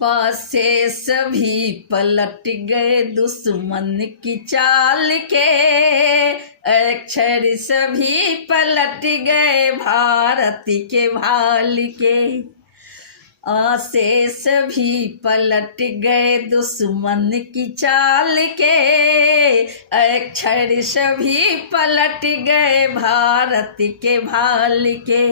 पास से सभी पलट गए दुश्मन की चाल के, अक्षर सभी पलट गए भारत के भाल के। आसे सभी पलट गए दुश्मन की चाल के, अक्षर सभी पलट गए भारत के भाल के।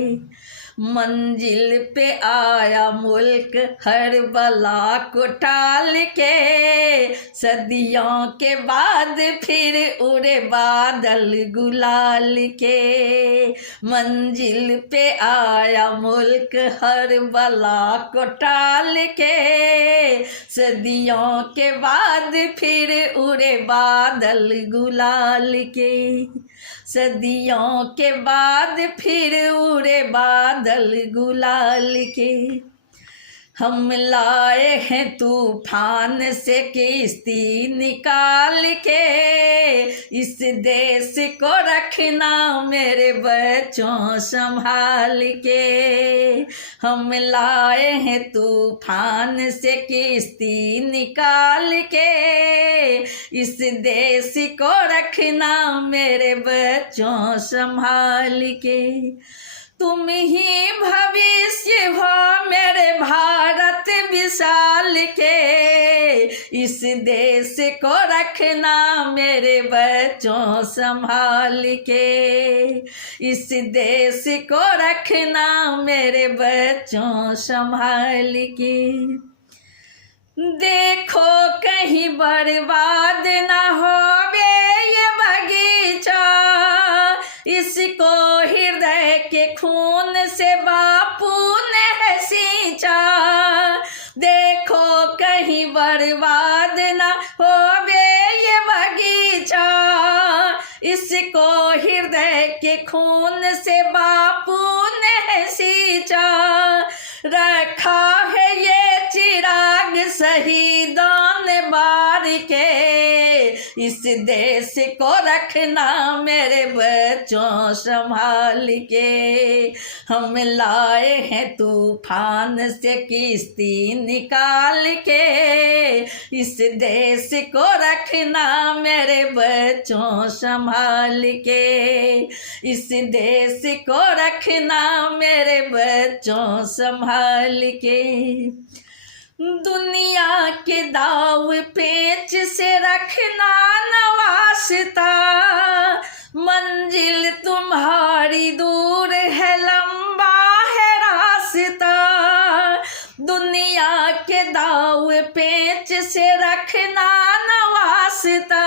मंजिल पे आया मुल्क हर बला को टाल के, सदियों के बाद फिर उड़े बादल गुलाल के। मंजिल पे आया मुल्क हर बला को टाल के, सदियों के बाद फिर उड़े बादल गुलाल के। सदियों के बाद फिर उड़े बादल गुलाल के। हम लाए हैं तूफान से किश्ती निकाल के, इस देश को रखना मेरे बच्चों संभाल के। हम लाए हैं तूफान से किश्ती निकाल के, इस देश को रखना मेरे बच्चों संभाल के। तुम ही भविष्य हो मेरे भारत विशाल के, इस देश को रखना मेरे बच्चों संभाल के। इस देश को रखना मेरे बच्चों संभाल के। देखो कहीं बर्बाद ना होवे ये बगीचा, इसको हृदय के खून से बापू ने सींचा। देखो कहीं बर्बाद ना होवे ये बगीचा, इसको हृदय के खून से बापू ने सींचा। रखा है ये चिराग शहीदों ने बार के, इस देश को रखना मेरे बच्चों संभाल के। हम लाए हैं तूफान से किश्ती निकाल के, इस देश को रखना मेरे बच्चों संभाल के। इस देश को रखना मेरे बच्चों संभाल के। दुनिया के दाव पेच से रखना नवासता, मंजिल तुम्हारी दूर है लंबा है रास्ता। दुनिया के दाव पेच से रखना नवासता,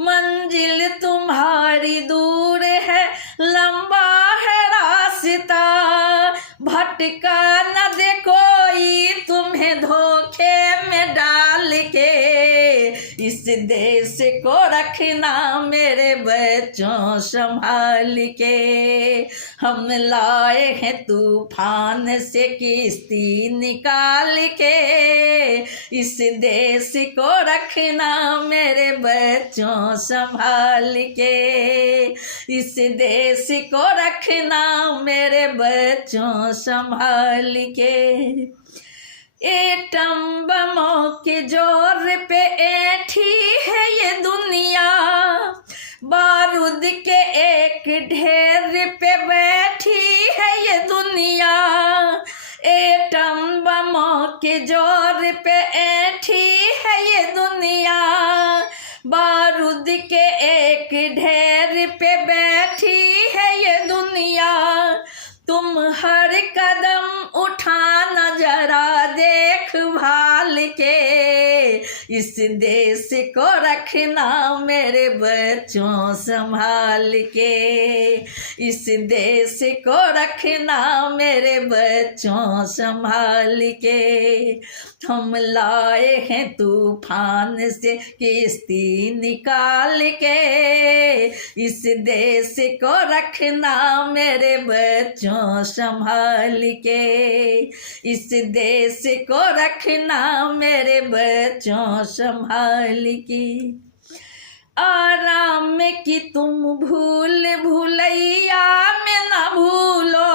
मंजिल तुम्हारी दूर है लंबा है रास्ता। भटका न दे कोई तुम्हें धोखे में डाल के, इस देश को रखना मेरे बच्चों संभाल के। हम लाए हैं तूफान से किश्ती निकाल के, इस देश को रखना मेरे बच्चों संभाल के। इस देश को रखना मेरे बच्चों संभाल के। एटम बमों के जोर पे ऐठी है ये दुनिया, बारूद के एक ढेर पे बैठी है ये दुनिया। एटम बमों के जोर पे ऐठी है ये दुनिया, बारूद के एक ढेर पे बैठी है ये दुनिया। तुम हर कदम उठाना जरा देखभाल के, इस देश को रखना मेरे बच्चों संभाल के। इस देश को रखना मेरे बच्चों संभाल के। हम लाए हैं तूफान से किश्ती निकाल के, इस देश को रखना मेरे बच्चों संभाल के। इस देश को रखना मेरे बच्चों संभाल के। आराम की तुम भूल भुलैया में न भूलो,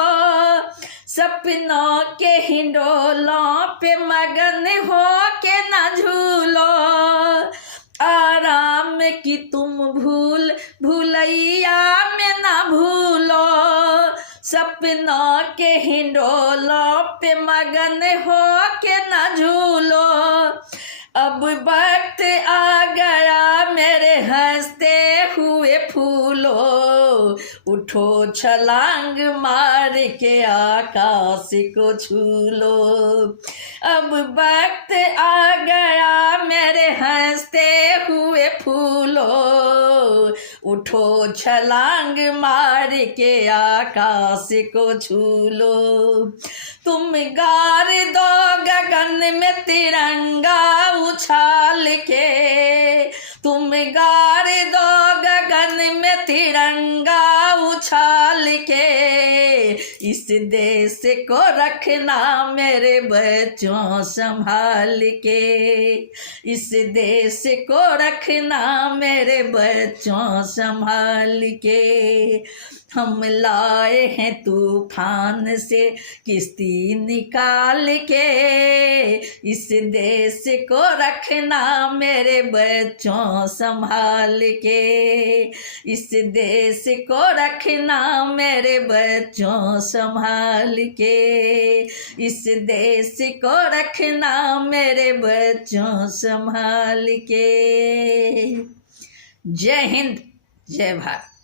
सपनों के हिंडोलों पे मगन हो के न झूलो, आराम की तुम भूलैया में न भूलो। सपनों के हिंडोलों पे मगन हो के न झूलो, अब वक्त आ गया मेरे हंसते हुए फूलो, उठो छलांग मार के आकाश को छू लो। अब वक्त आ गया मेरे हंसते हुए फूलो, उठो छलांग मार के आकाश को छू लो। तुम गार दो गगन में तिरंगा उछाल के, तुम गार दो गगन में तिरंगा उछाल के, इस देश को रखना मेरे बच्चों संभाल के, इस देश को रखना मेरे बच्चों संभाल के। हम लाए हैं तूफान से किश्ती निकाल के, इस देश को रखना मेरे बच्चों संभाल के, इस देश को रखना मेरे बच्चों संभाल के, इस देश को रखना मेरे बच्चों संभाल के। जय हिंद, जय भारत।